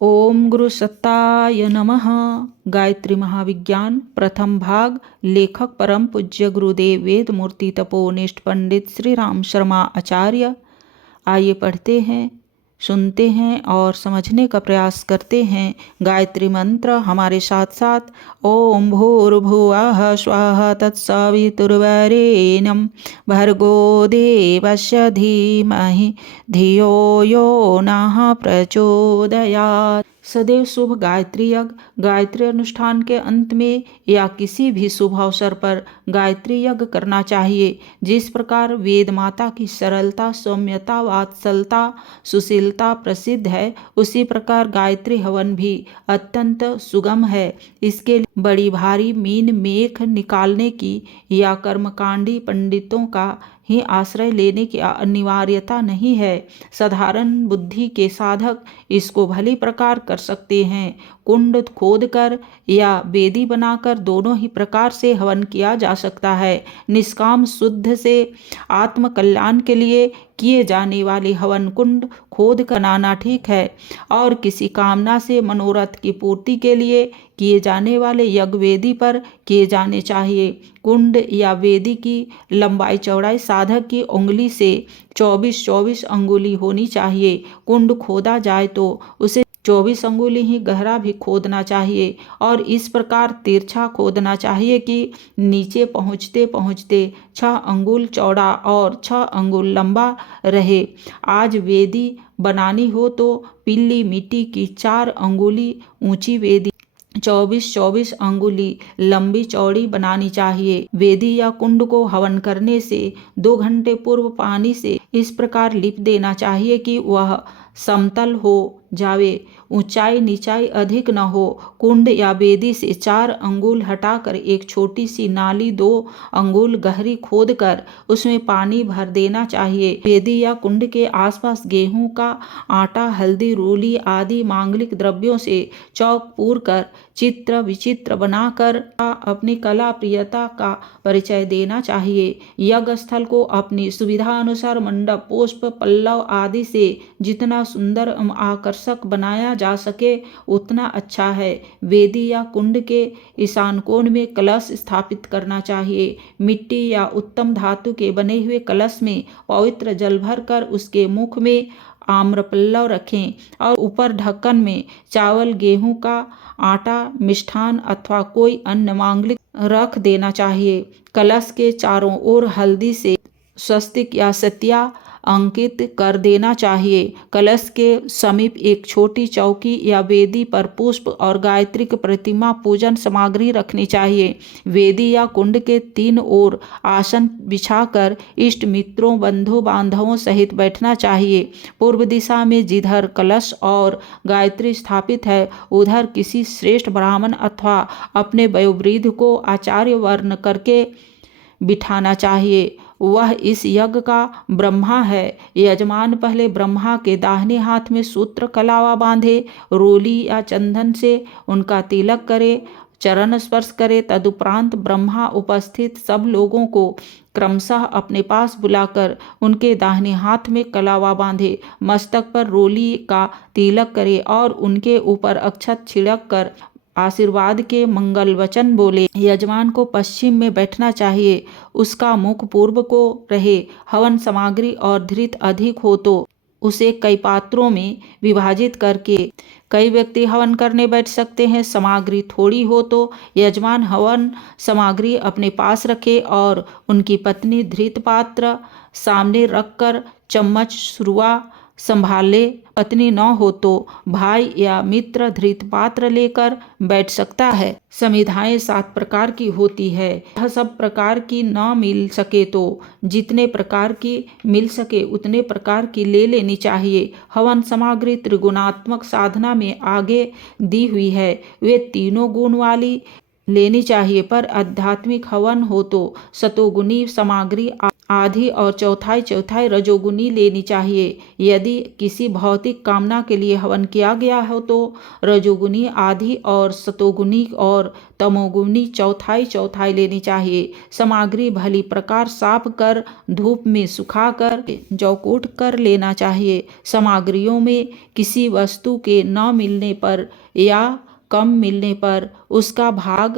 ओम गुरु सत्ताय नमः। गायत्री महाविज्ञान प्रथम भाग। लेखक परम पूज्य गुरुदेव वेद मूर्ति तपोनिष्ठ पंडित श्री राम शर्मा आचार्य। आइए पढ़ते हैं, सुनते हैं और समझने का प्रयास करते हैं। गायत्री मंत्र हमारे साथ साथ। ओम भूर्भुवः स्वः तत्सवितुर्वरेण्यं भर्गो देवस्य धीमहि धियो यो नः प्रचोदयात्। सदैव शुभ गायत्री यज्ञ। गायत्री अनुष्ठान के अंत में या किसी भी शुभ अवसर पर गायत्री यज्ञ करना चाहिए। जिस प्रकार वेद माता की सरलता, सौम्यता, वात्सलता, सुशीलता प्रसिद्ध है, उसी प्रकार गायत्री हवन भी अत्यंत सुगम है। इसके लिए बड़ी भारी मीन मेख निकालने की या कर्मकांडी पंडितों का ही आश्रय लेने की अनिवार्यता नहीं है। साधारण बुद्धि के साधक इसको भली प्रकार कर सकते हैं। कुंड खोदकर या वेदी बनाकर दोनों ही प्रकार से हवन किया जा सकता है। निष्काम शुद्ध से आत्म कल्याण के लिए किए जाने वाले हवन कुंड खोद कर बनाना ठीक है, और किसी कामना से मनोरथ की पूर्ति के लिए किए जाने वाले यज्ञ वेदी पर किए जाने चाहिए। कुंड या वेदी की लंबाई चौड़ाई साधक की उंगली से 24-24 अंगुली होनी चाहिए। कुंड खोदा जाए तो उसे 24 अंगुली ही गहरा भी खोदना चाहिए, और इस प्रकार तिरछा खोदना चाहिए कि नीचे पहुँचते पहुँचते 6 अंगुल चौड़ा और 6 अंगुल लंबा रहे। आज वेदी बनानी हो तो पीली मिट्टी की 4 अंगुली ऊंची वेदी 24-24 अंगुली लंबी चौड़ी बनानी चाहिए। वेदी या कुंड को हवन करने से 2 घंटे पूर्व पानी से इस प्रकार लिप देना चाहिए कि वह समतल हो जावे, ऊंचाई नीचाई अधिक न हो। कुंड या वेदी से 4 अंगुल हटाकर एक छोटी सी नाली 2 अंगुल गहरी खोदकर उसमें पानी भर देना चाहिए। वेदी या कुंड के आसपास गेहूं का आटा, हल्दी, रूली आदि मांगलिक द्रव्यों से चौक पूर कर चित्र विचित्र बनाकर अपनी कला प्रियता का परिचय देना चाहिए। यज्ञ स्थल को अपनी सुविधा अनुसार मंडप, पुष्प, पल्लव आदि से जितना सुंदर एवं आकर्षक बनाया जा सके उतना अच्छा है। वेदी या कुंड के ईशान कोण में कलश स्थापित करना चाहिए। मिट्टी या उत्तम धातु के बने हुए कलश में पवित्र जल भरकर उसके मुख में आम्रपल्लव रखें और ऊपर ढक्कन में चावल, गेहूं का आटा, मिष्ठान अथवा कोई अन्य मांगलिक रख देना चाहिए। कलश के चारों ओर हल्दी से स्वस्तिक या सत्या अंकित कर देना चाहिए। कलश के समीप एक छोटी चौकी या वेदी पर पुष्प और गायत्री की प्रतिमा पूजन सामग्री रखनी चाहिए। वेदी या कुंड के 3 ओर आसन बिछाकर इष्ट मित्रों, बंधु बांधवों सहित बैठना चाहिए। पूर्व दिशा में जिधर कलश और गायत्री स्थापित है उधर किसी श्रेष्ठ ब्राह्मण अथवा अपने वयोवृद्ध को आचार्य वर्ण करके बिठाना चाहिए। वह इस यज्ञ का ब्रह्मा है। यजमान पहले ब्रह्मा के दाहिने हाथ में सूत्र कलावा बांधे, रोली या चंदन से उनका तिलक करे, चरण स्पर्श करे। तदुपरांत ब्रह्मा उपस्थित सब लोगों को क्रमशः अपने पास बुलाकर उनके दाहिने हाथ में कलावा बांधे, मस्तक पर रोली का तिलक करे और उनके ऊपर अक्षत छिड़क कर आशीर्वाद के मंगल वचन बोले। यजमान को पश्चिम में बैठना चाहिए, उसका मुख पूर्व को रहे। हवन सामग्री और धृत अधिक हो तो उसे कई पात्रों में विभाजित करके कई व्यक्ति हवन करने बैठ सकते हैं। सामग्री थोड़ी हो तो यजमान हवन सामग्री अपने पास रखे और उनकी पत्नी धृत पात्र सामने रखकर चम्मच सुरुआ संभाले। पत्नी न हो तो भाई या मित्र धृत पात्र लेकर बैठ सकता है। समिधाएं 7 प्रकार की होती है। यह सब प्रकार की न मिल सके तो जितने प्रकार की मिल सके उतने प्रकार की ले लेनी चाहिए। हवन सामग्री त्रिगुणात्मक साधना में आगे दी हुई है, वे तीनों गुण वाली लेनी चाहिए। पर आध्यात्मिक हवन हो तो सतोगुणी सामग्री आधी और चौथाई चौथाई रजोगुनी लेनी चाहिए। यदि किसी भौतिक कामना के लिए हवन किया गया हो तो रजोगुनी आधी और सतोगुनी और तमोगुनी चौथाई चौथाई लेनी चाहिए। सामग्री भली प्रकार साफ कर धूप में सुखाकर जौकूट कर लेना चाहिए। सामग्रियों में किसी वस्तु के न मिलने पर या कम मिलने पर उसका भाग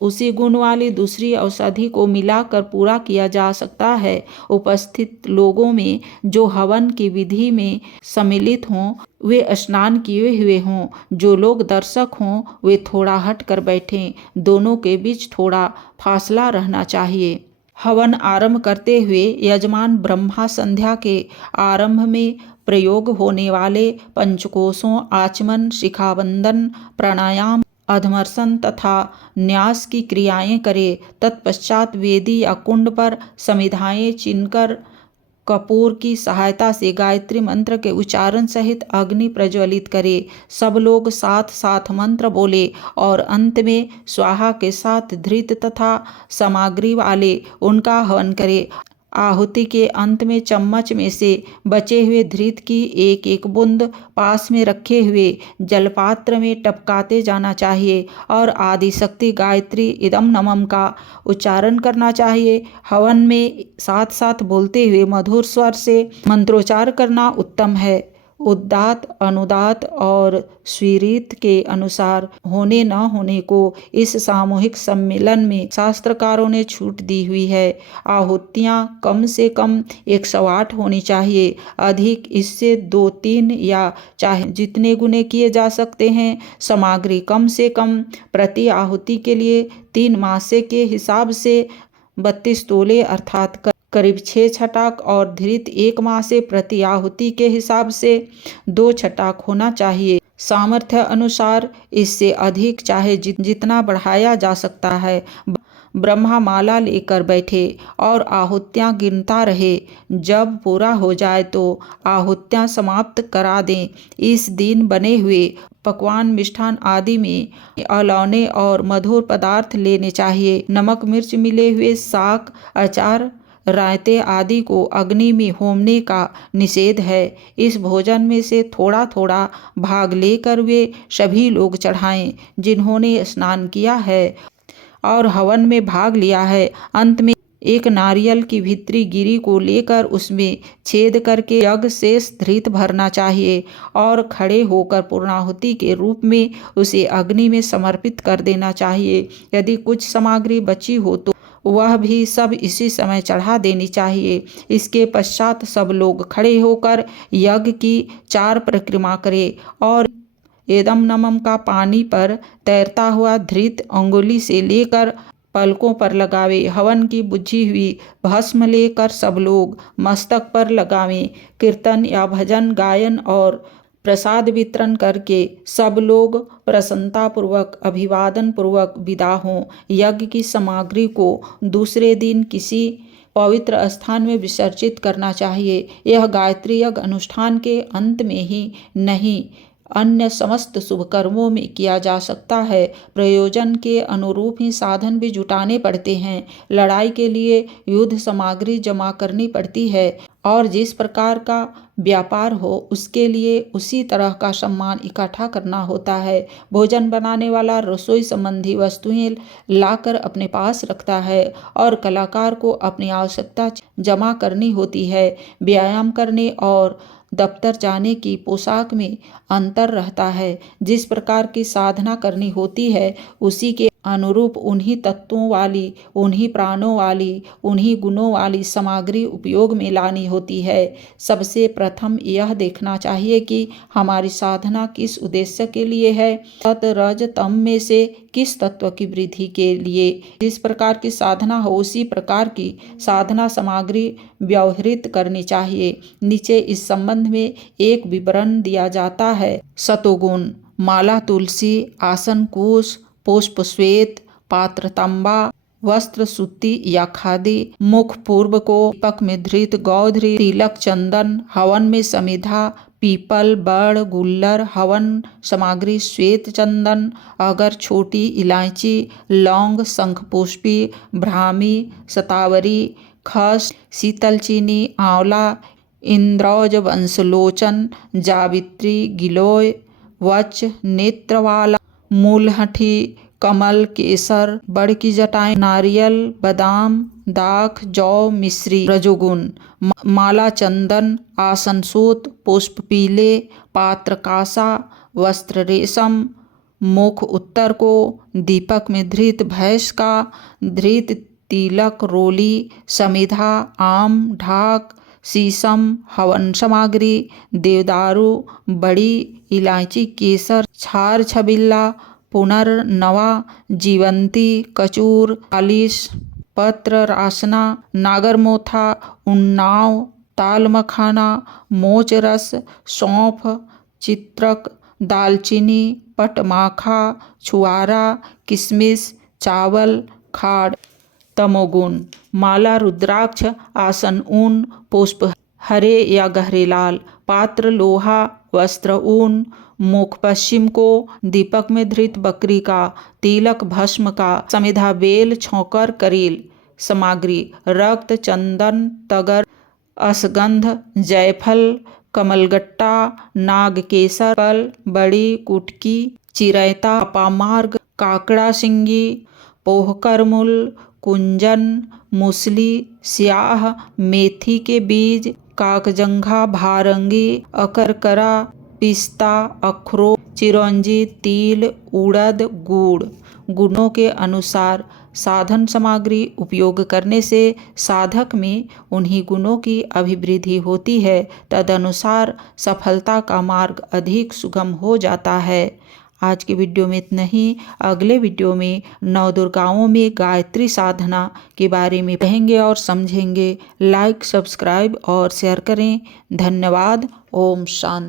उसी गुण वाली दूसरी औषधि को मिलाकर पूरा किया जा सकता है। उपस्थित लोगों में जो हवन की विधि में सम्मिलित हों वे स्नान किए हुए हों, जो लोग दर्शक हों वे थोड़ा हट कर बैठें। दोनों के बीच थोड़ा फासला रहना चाहिए। हवन आरंभ करते हुए यजमान ब्रह्मा संध्या के आरंभ में प्रयोग होने वाले पंचकोशों आचमन, शिखाबंधन, प्राणायाम, अधमर्षण तथा न्यास की क्रियाएं करे। तत्पश्चात वेदी या कुंड पर समिधाएं चिनकर कपूर की सहायता से गायत्री मंत्र के उच्चारण सहित अग्नि प्रज्वलित करे। सब लोग साथ साथ मंत्र बोले और अंत में स्वाहा के साथ धृत तथा सामग्री वाले उनका हवन करे। आहुति के अंत में चम्मच में से बचे हुए धृत की एक एक बूंद पास में रखे हुए जलपात्र में टपकाते जाना चाहिए और आदिशक्ति गायत्री इदम नमः का उच्चारण करना चाहिए। हवन में साथ साथ बोलते हुए मधुर स्वर से मंत्रोच्चार करना उत्तम है। उदात्त, अनुदात्त और स्वीकृत के अनुसार होने न होने को इस सामूहिक सम्मेलन में शास्त्रकारों ने छूट दी हुई है। आहुतियाँ कम से कम 108 होनी चाहिए, अधिक इससे 2-3 या चाहे जितने गुने किए जा सकते हैं। सामग्री कम से कम प्रति आहुति के लिए 3 मासे के हिसाब से 32 तोले अर्थात करीब 6 छटाक और धृत 1 मासे प्रति आहुति के हिसाब से 2 छटाक होना चाहिए। सामर्थ्य अनुसार इससे अधिक चाहे जितना बढ़ाया जा सकता है। ब्रह्मा माला लेकर बैठे और आहुतियाँ गिनता रहे। जब पूरा हो जाए तो आहुतियाँ समाप्त करा दें। इस दिन बने हुए पकवान मिष्ठान आदि में अलौने और मधुर पदार्थ लेने चाहिए। नमक मिर्च मिले हुए शाक, अचार, रायते आदि को अग्नि में होमने का निषेध है। इस भोजन में से थोड़ा थोड़ा भाग लेकर वे सभी लोग चढ़ाएं जिन्होंने स्नान किया है और हवन में भाग लिया है। अंत में एक नारियल की भीतरी गिरी को लेकर उसमें छेद करके यज्ञ शेष धृत भरना चाहिए और खड़े होकर पूर्णाहुति के रूप में उसे अग्नि में समर्पित कर देना चाहिए। यदि कुछ सामग्री बची हो तो वह भी सब इसी समय चढ़ा देनी चाहिए। इसके पश्चात सब लोग खड़े होकर यज्ञ की 4 परिक्रमा करें और एदम नमः का पानी पर तैरता हुआ धृत अंगुली से लेकर पलकों पर लगावे। हवन की बुझी हुई भस्म लेकर सब लोग मस्तक पर लगावें। कीर्तन या भजन गायन और प्रसाद वितरण करके सब लोग प्रसन्नतापूर्वक अभिवादन पूर्वक विदा हों। यज्ञ की सामग्री को दूसरे दिन किसी पवित्र स्थान में विसर्जित करना चाहिए। यह गायत्री यज्ञ अनुष्ठान के अंत में ही नहीं अन्य समस्त शुभ कर्मों में किया जा सकता है। प्रयोजन के अनुरूप ही साधन भी जुटाने पड़ते हैं। लड़ाई के लिए युद्ध सामग्री जमा करनी पड़ती है और जिस प्रकार का व्यापार हो उसके लिए उसी तरह का सामान इकट्ठा करना होता है। भोजन बनाने वाला रसोई संबंधी वस्तुएं लाकर अपने पास रखता है और कलाकार को अपनी आवश्यकता जमा करनी होती है। व्यायाम करने और दफ्तर जाने की पोशाक में अंतर रहता है। जिस प्रकार की साधना करनी होती है उसी के अनुरूप उन्हीं तत्वों वाली, उन्हीं प्राणों वाली, उन्हीं गुणों वाली सामग्री उपयोग में लानी होती है। सबसे प्रथम यह देखना चाहिए कि हमारी साधना किस उद्देश्य के लिए है। सत रज तम में से किस तत्व की वृद्धि के लिए। जिस प्रकार की साधना हो उसी प्रकार की साधना सामग्री व्यवहृत करनी चाहिए। नीचे इस संबंध में एक विवरण दिया जाता है। सतोगुण: माला तुलसी, आसन कुश, पुष्प श्वेत, पात्र तांबा, वस्त्र सूती या खादी, मुख पूर्व को, दीपक में धृत गौधरी, तिलक चंदन, हवन में समिधा, पीपल, बड़, गुल्लर, हवन सामग्री श्वेत चंदन, अगर छोटी इलायची, लौंग, शंखपुष्पी, ब्राह्मी, शतावरी, खस, शीतल चीनी, आंवला, इंद्रौज, वंशलोचन, जावित्री, गिलोय, वच, नेत्रवाला, मूलहठी, कमल, केसर, बड़ की जटाएं, नारियल, बादाम, दाख, जौ, मिश्री। रजोगुण माला, चंदन, आसन सूत, पुष्प पीले, पात्र कासा, वस्त्र रेशम, मुख उत्तर को, दीपक में धृत भैंस का, धृत तिलक, रोली, समिधा, आम, ढाक, शीशम, हवन सामग्री, देवदारू, बड़ी इलायची, केसर, छार छबिल्ला, पुनर्नवा, जीवंती, कचूर, आलिश, पत्र, रासना, नागरमोथा, उन्नाव, ताल मखाना, मोच रस, सौंफ, चित्रक, दालचीनी, पटमाखा, छुआरा, किशमिश, चावल, खाड़। तमोगुण माला, रुद्राक्ष, आसन ऊन, पुष्प हरे या गहरे लाल, पात्र लोहा, वस्त्र ऊन, मुख पश्चिम को, दीपक में धृत बकरी का, तिलक भस्म का, समिधा बेल, छौकर, करील। सामग्री रक्त, चंदन, तगर, असगंध, जायफल, कमलगट्टा, नागकेसर, पल, बड़ी, कुटकी, चिरैता, पामार्ग, काकड़ा सिंगी, पोहकरमुल, कुंजन, मूसली, स्याह, मेथी के बीज, काकजंघा, भारंगी, अकरकरा, पिस्ता, अखरोट, चिरौंजी, तिल, उड़द, गुड़। गुणों के अनुसार साधन सामग्री उपयोग करने से साधक में उन्हीं गुणों की अभिवृद्धि होती है, तदनुसार सफलता का मार्ग अधिक सुगम हो जाता है। आज की वीडियो में इतना ही। अगले वीडियो में नवदुर्गाओं में गायत्री साधना के बारे में कहेंगे और समझेंगे। लाइक, सब्सक्राइब और शेयर करें। धन्यवाद। ओम शांति।